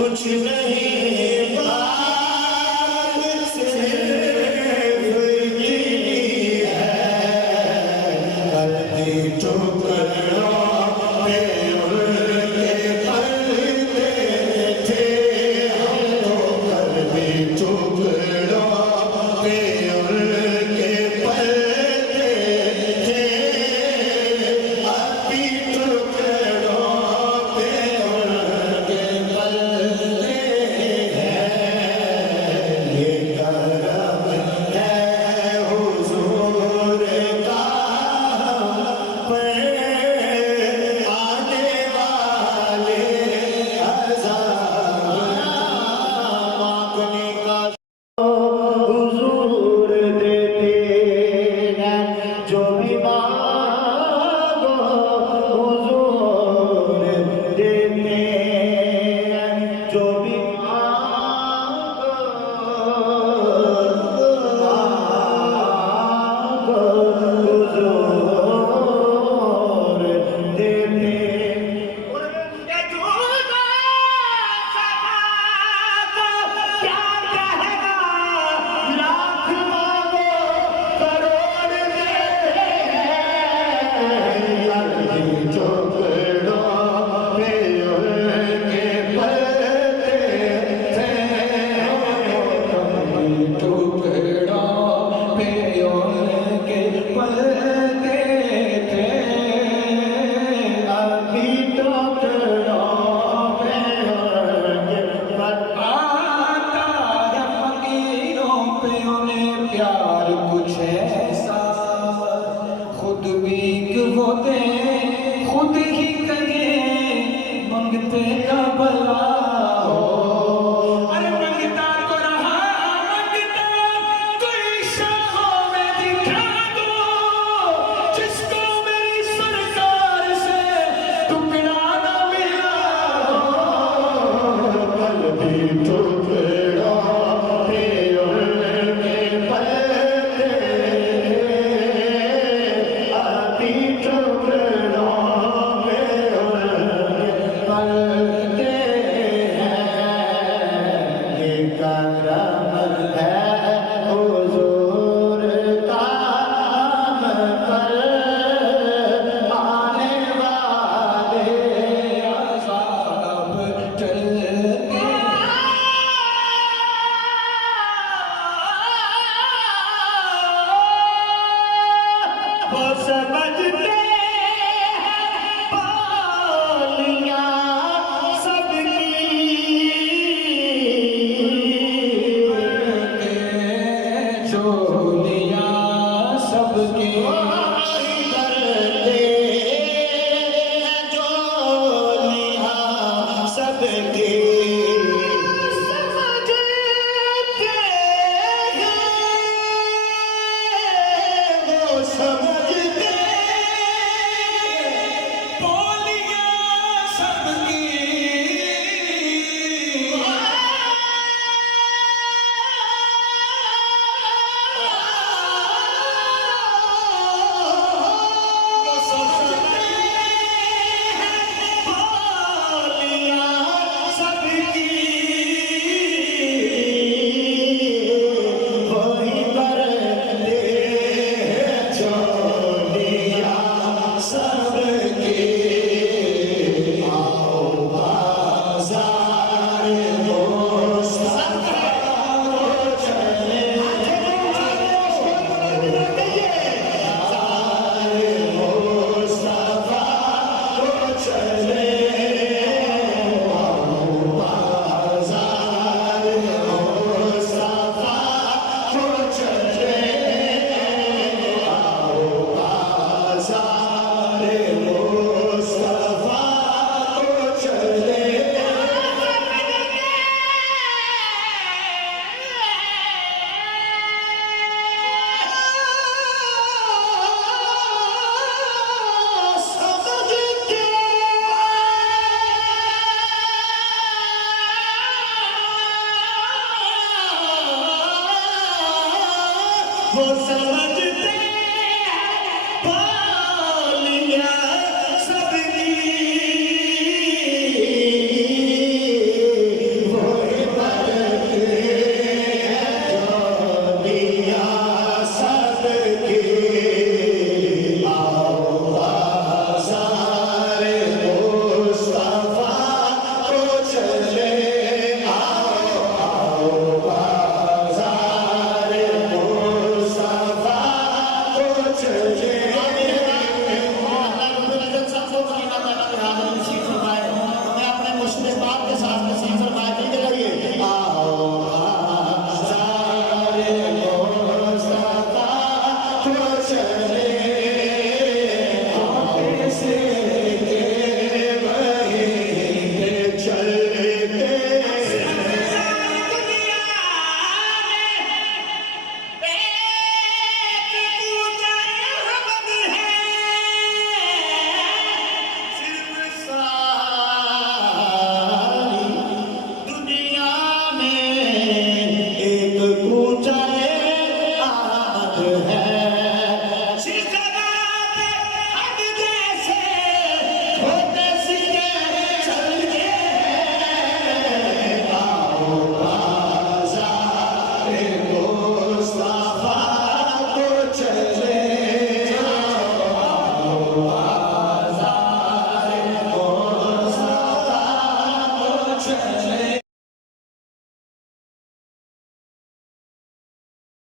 कुछ नहीं बात सिर्फ ये है, गलती टुकड़ों पे उनके पलते थे, हम तो गलती टुकड़ों पे उनके पलते थे, अभी टुकड़ों पे उनके पलते खुद ही कहे मंगते का भला हो। अरे मंगता तो रहा मंगता, कोई शाहों में दिखा दो, जिसको मेरी सरकार से टुकड़ा न मिला हो। कल भी टुकड़ा पे उनके पलते, अभी टुकड़ों पे उनके पलते हैं। ये करम है हुजूर का, हम पर आने वाले अज़ाब टलते वो समझते हैं बोलियां सबकी, चोलियां सबकी करते हैं, चोलियां सबकी समझते हैं, वो समझते बोलियां सबकी, वो समझते बोलियां सबकी वो इबादत जोलियां सबकी आओ बाज़ार मुस्तफा को चले आओ बाज़ार मुस्तफा को चले मैं अपने मुश्किल बात के साथ नसीब फरमाए के लिए आओ बाज़ार मुस्तफा को चले से के वहीं चलते दुनिया में एक कूचा आग है